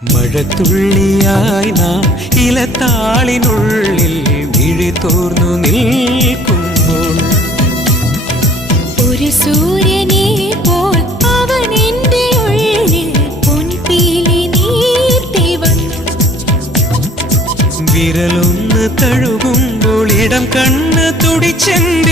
മഴത്തുള്ളിയായി നാം ഇലത്താളിനുള്ളിൽ വിഴി തോർന്നു നിൽക്കുമ്പോൾ ഒരു സൂര്യനെ പോൽ അവൻ എൻ്റെ ഉള്ളിൽ പൊൻപീലി നീർത്തി വന്നു. വിരലൊന്ന് തഴുകുമ്പോൾ ഇടം കണ്ണ് തുടിച്ചെന്റെ